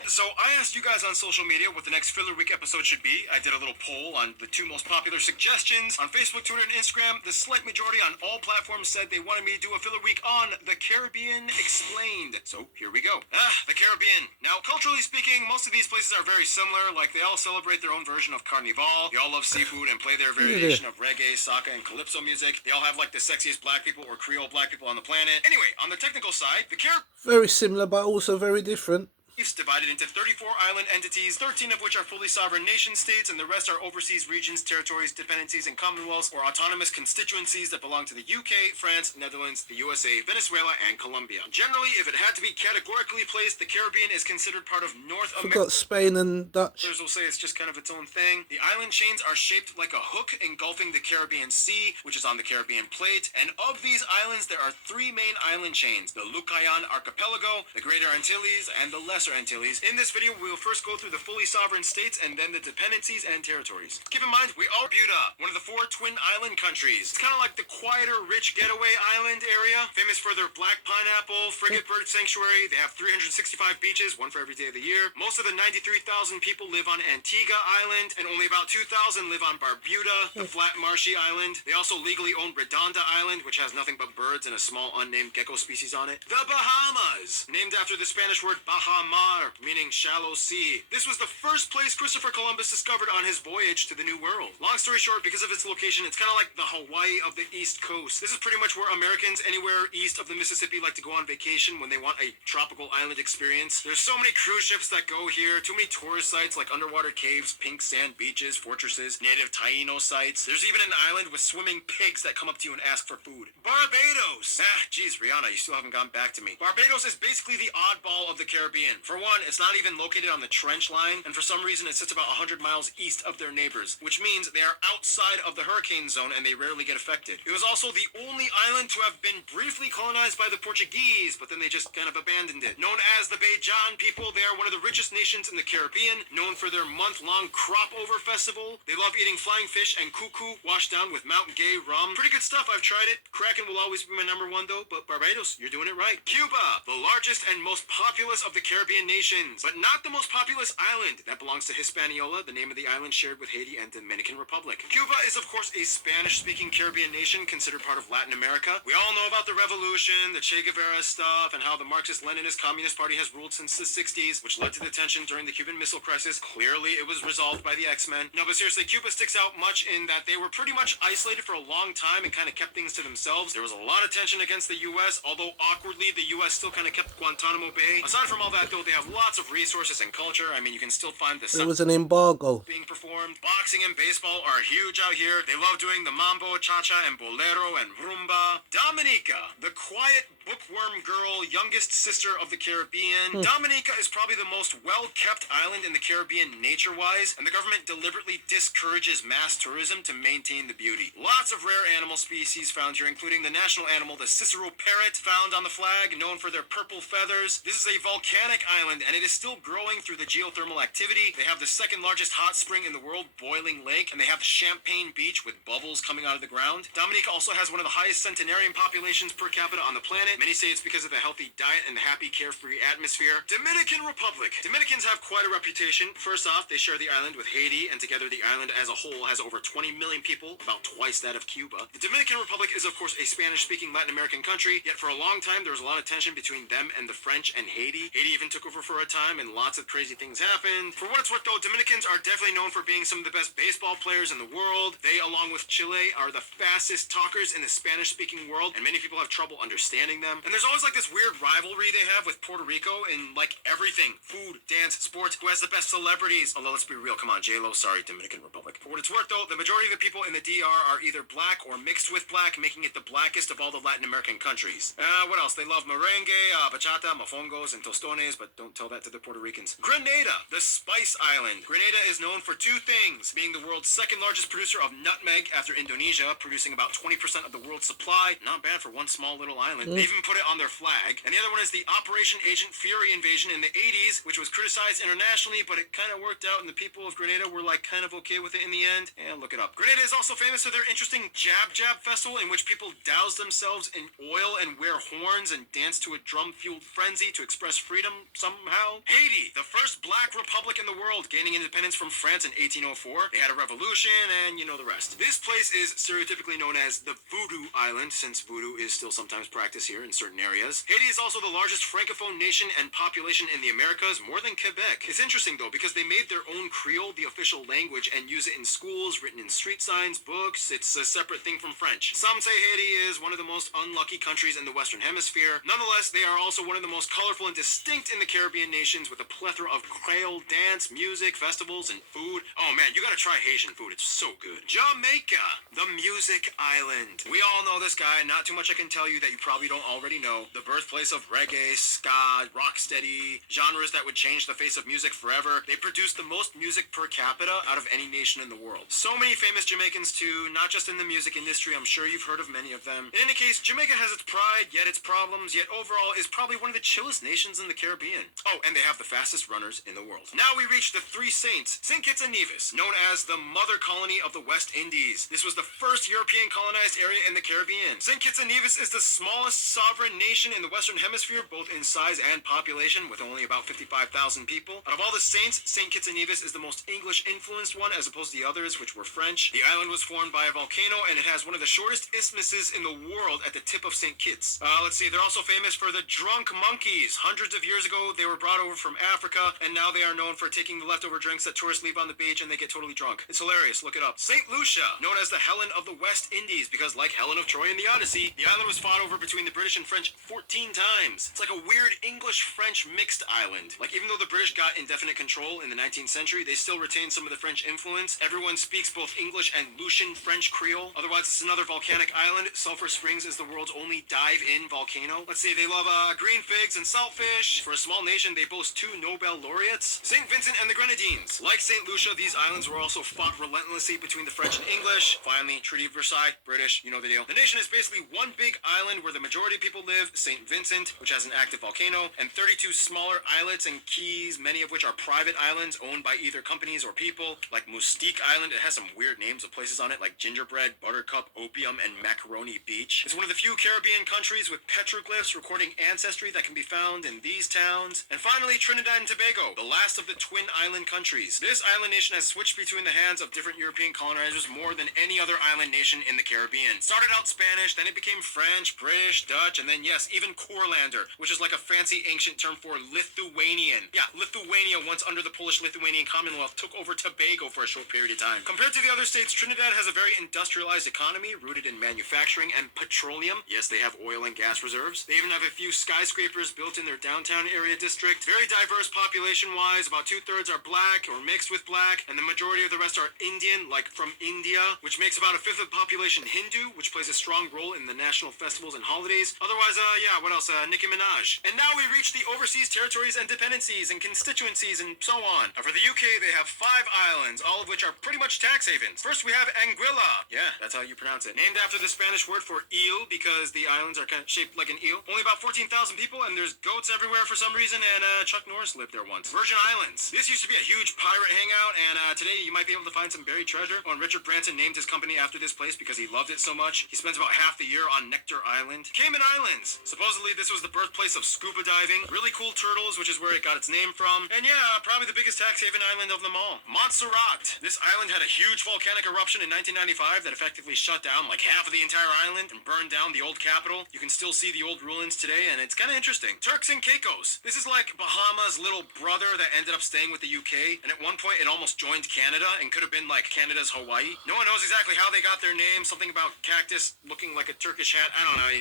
So I asked you guys on social media what the next Filler Week episode should be. I did a little poll on the 2 most popular suggestions on Facebook, Twitter, and Instagram. The slight majority on all platforms said they wanted me to do a Filler Week on the Caribbean Explained. So here we go. The Caribbean. Now, culturally speaking, most of these places are very similar. Like, they all celebrate their own version of Carnival. They all love seafood and play their variation of reggae, soca, and calypso music. They all have like the sexiest black people or Creole black people on the planet. Anyway, on the technical side, the Caribbean... Very similar, but also very different. It's divided into 34 island entities, 13 of which are fully sovereign nation states, and the rest are overseas regions, territories, dependencies, and commonwealths, or autonomous constituencies that belong to the UK, France, Netherlands, the USA, Venezuela, and Colombia. Generally, if it had to be categorically placed, the Caribbean is considered part of North America. Forgot Spain and Dutch. Others will say it's just kind of its own thing. The island chains are shaped like a hook engulfing the Caribbean Sea, which is on the Caribbean plate, and of these islands, there are 3 main island chains: the Lucayan Archipelago, the Greater Antilles, and the Lesser Antilles. In this video, we will first go through the fully sovereign states and then the dependencies and territories. Keep in mind, we are Bermuda, one of the 4 twin island countries. It's kind of like the quieter, rich getaway island area, famous for their black pineapple, frigate bird sanctuary. They have 365 beaches, one for every day of the year. Most of the 93,000 people live on Antigua Island, and only about 2,000 live on Barbuda, the flat marshy island. They also legally own Redonda Island, which has nothing but birds and a small unnamed gecko species on it. The Bahamas, named after the Spanish word Baja Mar, meaning shallow sea. This was the first place Christopher Columbus discovered on his voyage to the New World. Long story short, because of its location, it's kind of like the Hawaii of the East Coast. This is pretty much where Americans anywhere east of the Mississippi like to go on vacation when they want a tropical island experience. There's so many cruise ships that go here, too many tourist sites like underwater caves, pink sand beaches, fortresses, native Taino sites. There's even an island with swimming pigs that come up to you and ask for food. Barbados! Geez, Rihanna, you still haven't gotten back to me. Barbados is basically the oddball of the Caribbean. For one, it's not even located on the trench line, and for some reason it sits about 100 miles east of their neighbors, which means they are outside of the hurricane zone and they rarely get affected. It was also the only island to have been briefly colonized by the Portuguese, but then they just kind of abandoned it. Known as the Bajan people, they are one of the richest nations in the Caribbean, known for their month-long crop over festival. They love eating flying fish and cuckoo washed down with Mount Gay rum. Pretty good stuff, I've tried it. Kraken will always be my number 1 though, but Barbados, you're doing it right. Cuba, the largest and most populous of the Caribbean nations, but not the most populous island. That belongs to Hispaniola, the name of the island shared with Haiti and Dominican Republic. Cuba is of course a Spanish-speaking Caribbean nation considered part of Latin America. We all know about the revolution, the Che Guevara stuff, and how the Marxist-Leninist Communist Party has ruled since the 60s, which led to the tension during the Cuban Missile Crisis. Clearly, it was resolved by the X-Men. No, but seriously, Cuba sticks out much in that they were pretty much isolated for a long time and kind of kept things to themselves. There was a lot of tension against the U.S., although awkwardly, the U.S. still kind of kept Guantanamo Bay. Aside from all that, though, they have lots of resources and culture. I mean, you can still find the There was an embargo being performed. Boxing and baseball are huge out here. They love doing the mambo, cha-cha, and bolero, and rumba. Dominica, the quiet bookworm girl, youngest sister of the Caribbean. Dominica is probably the most well-kept island in the Caribbean nature-wise, and the government deliberately discourages mass tourism to maintain the beauty. Lots of rare animal species found here, including the national animal, the Cicero parrot, found on the flag, known for their purple feathers. This is a volcanic island, and it is still growing through the geothermal activity. They have the second largest hot spring in the world, Boiling Lake, and they have Champagne Beach with bubbles coming out of the ground. Dominica also has one of the highest centenarian populations per capita on the planet. Many say it's because of the healthy diet and the happy, carefree atmosphere. Dominican Republic. Dominicans have quite a reputation. First off, they share the island with Haiti, and together the island as a whole has over 20 million people, about twice that of Cuba. The Dominican Republic is, of course, a Spanish-speaking Latin American country, yet for a long time there was a lot of tension between them and the French and Haiti. Haiti even took over for a time, and lots of crazy things happened. For what it's worth, though, Dominicans are definitely known for being some of the best baseball players in the world. They, along with Chile, are the fastest talkers in the Spanish-speaking world, and many people have trouble understanding them. And there's always like this weird rivalry they have with Puerto Rico in like everything: food, dance, sports. Who has the best celebrities? Although let's be real, come on, J-Lo, sorry, Dominican Republic. For what it's worth, though, the majority of the people in the DR are either black or mixed with black, making it the blackest of all the Latin American countries. What else? They love merengue, bachata, mofongos, and tostones, but don't tell that to the Puerto Ricans. Grenada, the Spice Island. Grenada is known for two things: being the world's second largest producer of nutmeg after Indonesia, producing about 20% of the world's supply. Not bad for one small little island. They even put it on their flag. And the other one is the Operation Agent Fury invasion in the 80s, which was criticized internationally, but it kind of worked out, and the people of Grenada were like kind of okay with it in the end. And look it up. Grenada is also famous for their interesting Jab Jab festival, in which people douse themselves in oil and wear horns and dance to a drum-fueled frenzy to express freedom somehow. Haiti, the first black republic in the world, gaining independence from France in 1804. They had a revolution, and you know the rest. This place is stereotypically known as the Voodoo Island, since voodoo is still sometimes practiced here in certain areas. Haiti is also the largest francophone nation and population in the Americas, more than Quebec. It's interesting, though, because they made their own Creole the official language and use it in schools, written in street signs, books. It's a separate thing from French. Some say Haiti is one of the most unlucky countries in the Western Hemisphere. Nonetheless, they are also one of the most colorful and distinct in the Caribbean nations, with a plethora of Creole dance, music, festivals, and food. Oh man, you gotta try Haitian food. It's so good. Jamaica, the music island. We all know this guy. Not too much I can tell you that you probably don't already know. The birthplace of reggae, ska, rocksteady, genres that would change the face of music forever. They produce the most music per capita out of any nation in the world. So many famous Jamaicans too, not just in the music industry. I'm sure you've heard of many of them. In any case, Jamaica has its pride, yet its problems, yet overall is probably one of the chillest nations in the Caribbean. Oh, and they have the fastest runners in the world. Now we reach the Three Saints, St. Kitts and Nevis, known as the mother colony of the West Indies. This was the first European colonized area in the Caribbean. St. Kitts and Nevis is the smallest sovereign nation in the Western Hemisphere, both in size and population, with only about 55,000 people. Out of all the saints, St. Kitts and Nevis is the most English-influenced one, as opposed to the others, which were French. The island was formed by a volcano, and it has one of the shortest isthmuses in the world at the tip of St. Kitts. Let's see, they're also famous for the drunk monkeys. Hundreds of years ago, they were brought over from Africa, and now they are known for taking the leftover drinks that tourists leave on the beach, and they get totally drunk. It's hilarious. Look it up. St. Lucia, known as the Helen of the West Indies, because like Helen of Troy in the Odyssey, the island was fought over between the British and French 14 times. It's like a weird English-French mixed island. Like, even though the British got indefinite control in the 19th century, they still retained some of the French influence. Everyone speaks both English and Lucian French Creole. Otherwise, it's another volcanic island. Sulphur Springs is the world's only dive-in volcano. Let's see, they love green figs and saltfish. For a small nation, they boast 2 Nobel laureates. St. Vincent and the Grenadines. Like St. Lucia, these islands were also fought relentlessly between the French and English. Finally, Treaty of Versailles, British, you know the deal. The nation is basically one big island where the majority of people live, St. Vincent, which has an active volcano, and 32 smaller islets and keys, many of which are private islands owned by either companies or people. Like Mustique Island, it has some weird names of places on it, like Gingerbread, Buttercup, Opium, and Macaroni Beach. It's one of the few Caribbean countries with petroglyphs recording ancestry that can be found in these towns. And finally, Trinidad and Tobago, the last of the twin island countries. This island nation has switched between the hands of different European colonizers more than any other island nation in the Caribbean. Started out Spanish, then it became French, British, Dutch, and then yes, even Courlander, which is like a fancy ancient term for Lithuanian. Yeah, Lithuania, once under the Polish-Lithuanian Commonwealth, took over Tobago for a short period of time. Compared to the other states, Trinidad has a very industrialized economy rooted in manufacturing and petroleum. Yes, they have oil and gas reserves. They even have a few skyscrapers built in their downtown area district. Very diverse population-wise. About 2/3 are black or mixed with black, and the majority of the rest are Indian, like from India, which makes about 1/5 of the population Hindu, which plays a strong role in the national festivals and holidays. Otherwise, yeah, what else? Nicki Minaj. And now we reach the overseas territories and dependencies and constituencies and so on. For the UK, they have 5 islands, all of which are pretty much tax havens. First, we have Anguilla. Yeah, that's how you pronounce it. Named after the Spanish word for eel, because the islands are kind of shaped like an eel. Only about 14,000 people, and there's goats everywhere for some reason, and Chuck Norris lived there once. Virgin Islands. This used to be a huge pirate hangout, and today you might be able to find some buried treasure. When Richard Branson named his company after this place because he loved it so much, he spends about half the year on Nectar Island. Cayman Islands. Supposedly this was the birthplace of scuba diving. Really cool turtles, which is where it got its name from. And yeah, probably the biggest tax haven island of them all. Montserrat. This island had a huge volcanic eruption in 1995 that effectively shut down like half of the entire island and burned down the old capital. You can still see the old ruins today, and it's kind of interesting. Turks and Caicos. This is like Bahama's little brother that ended up staying with the UK, and at one point it almost joined Canada and could have been like Canada's Hawaii. No one knows exactly how they got their name. Something about cactus looking like a Turkish hat. I don't know.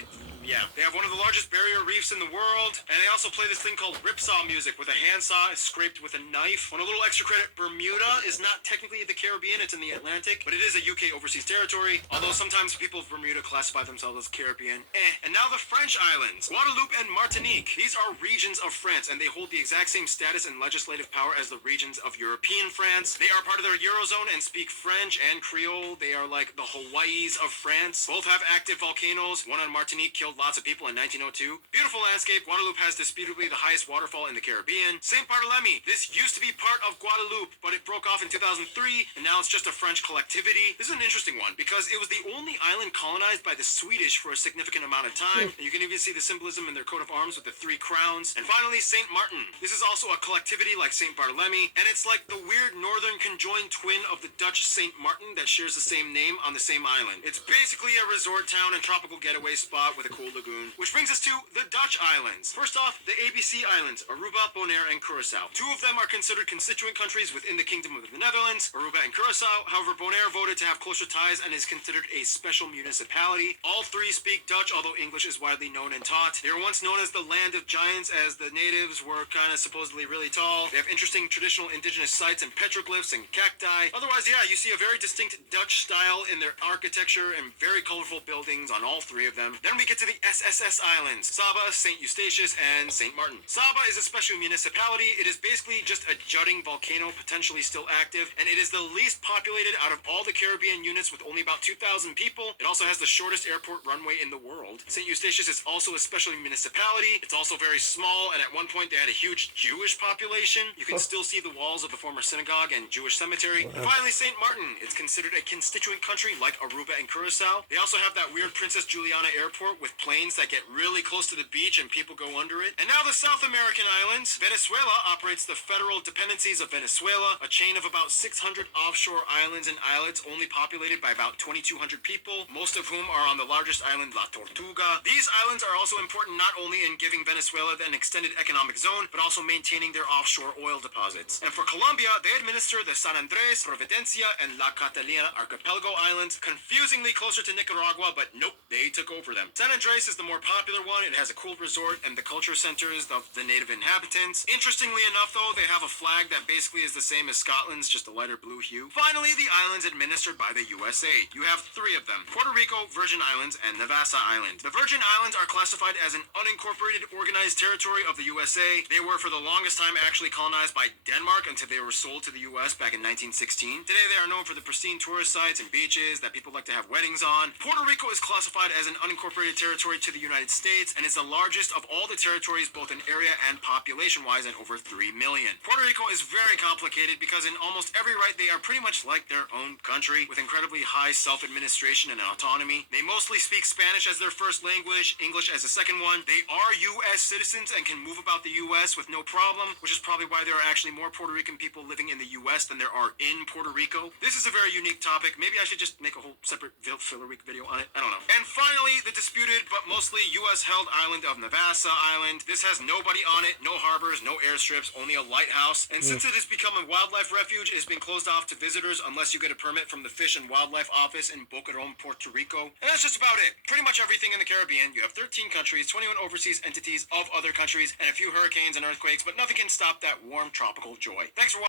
Yeah. They have one of the largest barrier reefs in the world, and they also play this thing called ripsaw music with a handsaw scraped with a knife. On a little extra credit, Bermuda is not technically the Caribbean, it's in the Atlantic, but it is a UK overseas territory, although sometimes people of Bermuda classify themselves as Caribbean. And now the French islands, Guadeloupe and Martinique. These are regions of France, and they hold the exact same status and legislative power as the regions of European France. They are part of the Eurozone and speak French and Creole. They are like the Hawaiis of France. Both have active volcanoes. One on Martinique killed lots of people in 1902. Beautiful landscape. Guadeloupe has disputably the highest waterfall in the Caribbean. Saint Barthélemy. This used to be part of Guadeloupe, but it broke off in 2003, and now it's just a French collectivity. This is an interesting one because it was the only island colonized by the Swedish for a significant amount of time. And you can even see the symbolism in their coat of arms with the 3 crowns. And finally, Saint Martin. This is also a collectivity like Saint Barthélemy, and it's like the weird northern conjoined twin of the Dutch Saint Martin that shares the same name on the same island. It's basically a resort town and tropical getaway spot with a cool lagoon. Which brings us to the Dutch islands. First off, the ABC Islands, Aruba, Bonaire, and Curacao. 2 of them are considered constituent countries within the Kingdom of the Netherlands, Aruba and Curacao. However, Bonaire voted to have closer ties and is considered a special municipality. All 3 speak Dutch, although English is widely known and taught. They were once known as the Land of Giants, as the natives were kind of supposedly really tall. They have interesting traditional indigenous sites and petroglyphs and cacti. Otherwise, yeah, you see a very distinct Dutch style in their architecture and very colorful buildings on all 3 of them. Then we get to the SSS Islands, Saba, St. Eustatius, and St. Martin. Saba is a special municipality. It is basically just a jutting volcano, potentially still active, and it is the least populated out of all the Caribbean units with only about 2,000 people. It also has the shortest airport runway in the world. St. Eustatius is also a special municipality. It's also very small, and at one point they had a huge Jewish population. You can still see the walls of the former synagogue and Jewish cemetery. And finally, St. Martin. It's considered a constituent country like Aruba and Curacao. They also have that weird Princess Juliana airport with planes that get really close to the beach and people go under it. And now the South American islands. Venezuela operates the Federal Dependencies of Venezuela, a chain of about 600 offshore islands and islets only populated by about 2,200 people, most of whom are on the largest island, La Tortuga. These islands are also important not only in giving Venezuela an extended economic zone, but also maintaining their offshore oil deposits. And for Colombia, they administer the San Andres, Providencia, and La Catalina archipelago islands, confusingly closer to Nicaragua, but nope, they took over them. San Andres is the more popular one. It has a cool resort and the culture centers of the native inhabitants. Interestingly enough, though, they have a flag that basically is the same as Scotland's, just a lighter blue hue. Finally, the islands administered by the USA. You have 3 of them: Puerto Rico, Virgin Islands, and Navassa Island. The Virgin Islands are classified as an unincorporated organized territory of the USA. They were for the longest time actually colonized by Denmark until they were sold to the US back in 1916. Today they are known for the pristine tourist sites and beaches that people like to have weddings on. Puerto Rico is classified as an unincorporated territory to the United States and is the largest of all the territories both in area and population-wise at over 3 million. Puerto Rico is very complicated because in almost every right they are pretty much like their own country with incredibly high self-administration and autonomy. They mostly speak Spanish as their first language, English as a second one. They are U.S. citizens and can move about the U.S. with no problem, which is probably why there are actually more Puerto Rican people living in the U.S. than there are in Puerto Rico. This is a very unique topic. Maybe I should just make a whole separate filler week video on it. I don't know. And finally, the disputed but mostly U.S.-held island of Navassa Island. This has nobody on it, no harbors, no airstrips, only a lighthouse. And since it has become a wildlife refuge, it has been closed off to visitors unless you get a permit from the Fish and Wildlife Office in Boquerón, Puerto Rico. And that's just about it. Pretty much everything in the Caribbean. You have 13 countries, 21 overseas entities of other countries, and a few hurricanes and earthquakes, but nothing can stop that warm tropical joy. Thanks for watching.